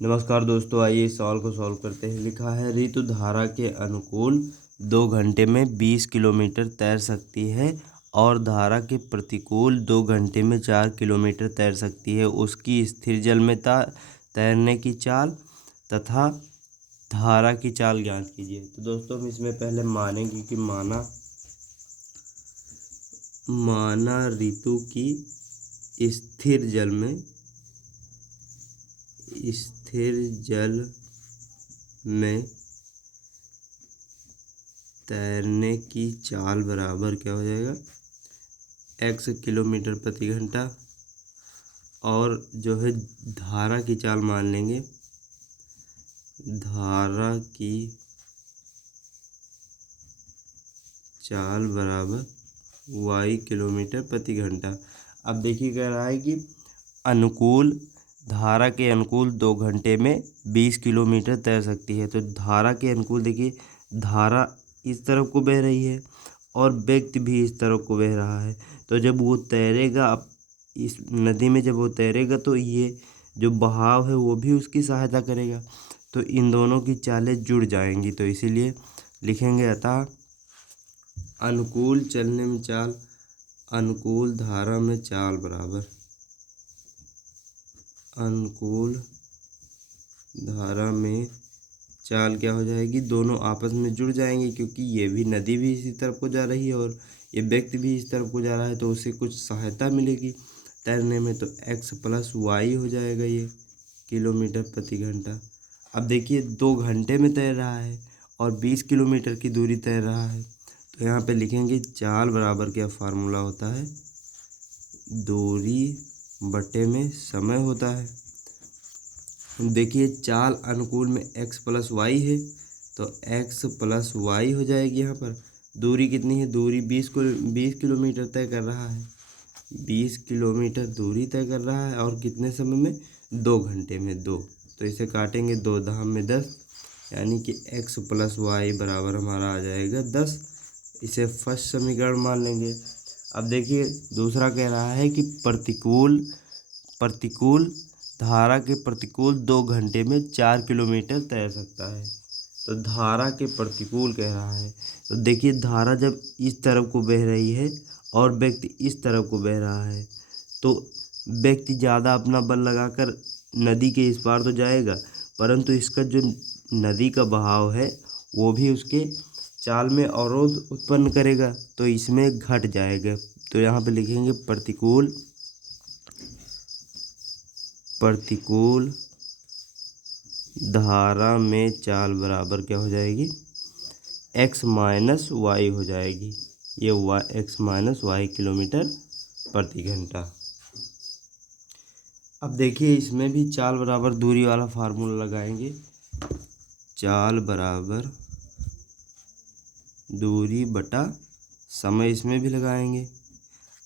नमस्कार दोस्तों, आइए इस सवाल को सॉल्व करते हैं। लिखा है ऋतु धारा के अनुकूल 2 घंटे में 20 किलोमीटर तैर सकती है और धारा के प्रतिकूल 2 घंटे में 4 किलोमीटर तैर सकती है। उसकी स्थिर जल में तैरने की चाल तथा धारा की चाल ज्ञात कीजिए। तो दोस्तों हम इसमें पहले मानेंगे कि माना ऋतु की स्थिर जल में तैरने की चाल बराबर क्या हो जाएगा, x किलोमीटर प्रति घंटा, और जो है धारा की चाल मान लेंगे, धारा की चाल बराबर y किलोमीटर प्रति घंटा। अब देखिए कह रहा है कि धारा के अनुकूल 2 घंटे में 20 किलोमीटर तैर सकती है। तो धारा के अनुकूल देखिए, धारा इस तरफ को बह रही है और व्यक्ति भी इस तरफ को बह रहा है। तो जब वो तैरेगा, अब इस नदी में जब वो तैरेगा तो ये जो बहाव है वो भी उसकी सहायता करेगा, तो इन दोनों की चालें जुड़ जाएंगी। तो इसीलिए लिखेंगे अतः अनुकूल चलने में चाल, अनुकूल धारा में चाल बराबर अनुकूल धारा में चाल क्या हो जाएगी, दोनों आपस में जुड़ जाएंगे, क्योंकि ये भी नदी भी इसी तरफ को जा रही है और ये व्यक्ति भी इस तरफ को जा रहा है, तो उसे कुछ सहायता मिलेगी तैरने में। तो x प्लस वाई हो जाएगा ये किलोमीटर प्रति घंटा। अब देखिए 2 घंटे में तैर रहा है और 20 किलोमीटर की दूरी तैर रहा है, तो यहाँ पे लिखेंगे चाल बराबर क्या फार्मूला होता है, दूरी बटे में समय होता है। देखिए चाल अनुकूल में x प्लस वाई है, तो x प्लस वाई हो जाएगी। यहाँ पर दूरी कितनी है, दूरी 20 किलोमीटर तय कर रहा है, 20 किलोमीटर दूरी तय कर रहा है, और कितने समय में, 2 घंटे में 2। तो इसे काटेंगे 2 धाम में 10, यानी कि x प्लस वाई बराबर हमारा आ जाएगा 10। इसे फर्स्ट समीकरण मान लेंगे। अब देखिए दूसरा कह रहा है कि प्रतिकूल धारा के प्रतिकूल 2 घंटे में 4 किलोमीटर तैर सकता है। तो धारा के प्रतिकूल कह रहा है, तो देखिए धारा जब इस तरफ को बह रही है और व्यक्ति इस तरफ को बह रहा है, तो व्यक्ति ज़्यादा अपना बल लगाकर नदी के इस पार तो जाएगा, परंतु इसका जो नदी का बहाव है वो भी उसके चाल में अवरोध उत्पन्न करेगा, तो इसमें घट जाएगा। तो यहाँ पे लिखेंगे प्रतिकूल धारा में चाल बराबर क्या हो जाएगी, x माइनस वाई हो जाएगी। ये x माइनस वाई किलोमीटर प्रति घंटा। अब देखिए इसमें भी चाल बराबर दूरी वाला फार्मूला लगाएंगे, चाल बराबर दूरी बटा समय इसमें भी लगाएंगे।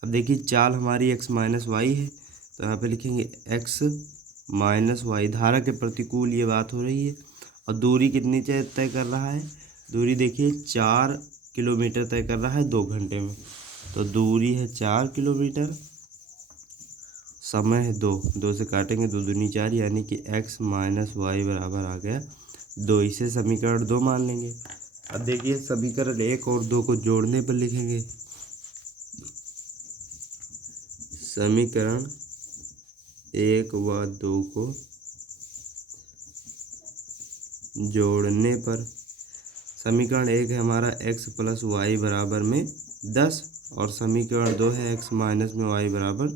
अब देखिए चाल हमारी x माइनस वाई है, तो यहाँ पे लिखेंगे x माइनस वाई, धारा के प्रतिकूल ये बात हो रही है, और दूरी कितनी तय कर रहा है, दूरी देखिए 4 किलोमीटर तय कर रहा है 2 घंटे में, तो दूरी है 4 किलोमीटर, समय है 2 से काटेंगे 2 दूनी 4, यानी कि x माइनस वाई बराबर आ गया 2। इसे समीकरण 2 मान लेंगे। अब देखिए समीकरण 1 और 2 को जोड़ने पर लिखेंगे, समीकरण 1 व 2 को जोड़ने पर समीकरण 1 है हमारा x प्लस वाई बराबर में 10, और समीकरण 2 है x माइनस में वाई बराबर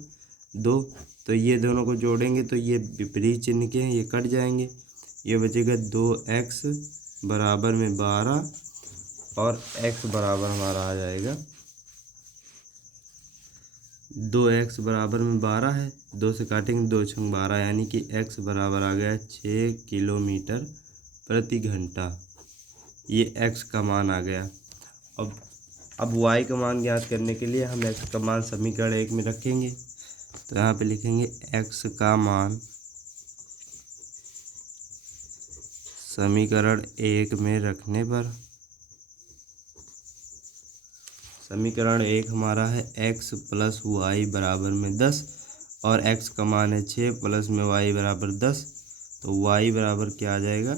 2। तो ये दोनों को जोड़ेंगे तो ये विपरीत चिन्ह के हैं, ये कट जाएंगे, ये बचेगा 2x बराबर में 12, और x बराबर हमारा आ जाएगा 2x बराबर में 12 है, 2 से काटेंगे 2 छंग 12, यानी कि x बराबर आ गया 6 किलोमीटर प्रति घंटा। ये x का मान आ गया। अब y का मान ज्ञात करने के लिए हम x का मान समीकरण 1 में रखेंगे, तो यहाँ पे लिखेंगे x का मान समीकरण 1 में रखने पर, समीकरण 1 हमारा है x प्लस वाई बराबर में 10, और x का मान है 6 प्लस में y बराबर 10, तो y बराबर क्या आ जाएगा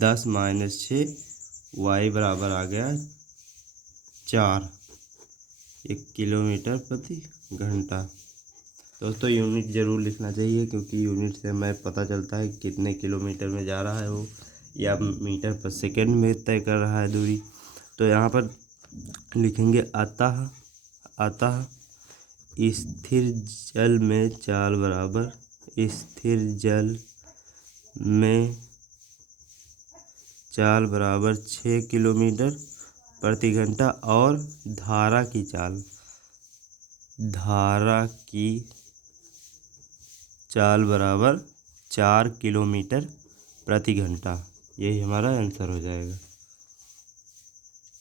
10 - 6, y बराबर आ गया 4 किलोमीटर प्रति घंटा। दोस्तों यूनिट ज़रूर लिखना चाहिए क्योंकि यूनिट से हमें पता चलता है कितने किलोमीटर में जा रहा है वो, या मीटर पर सेकंड में तय कर रहा है दूरी। तो यहाँ पर लिखेंगे अतः स्थिर जल में चाल बराबर स्थिर जल में चाल बराबर 6 किलोमीटर प्रति घंटा और धारा की चाल बराबर 4 किलोमीटर प्रति घंटा। यही हमारा आंसर हो जाएगा।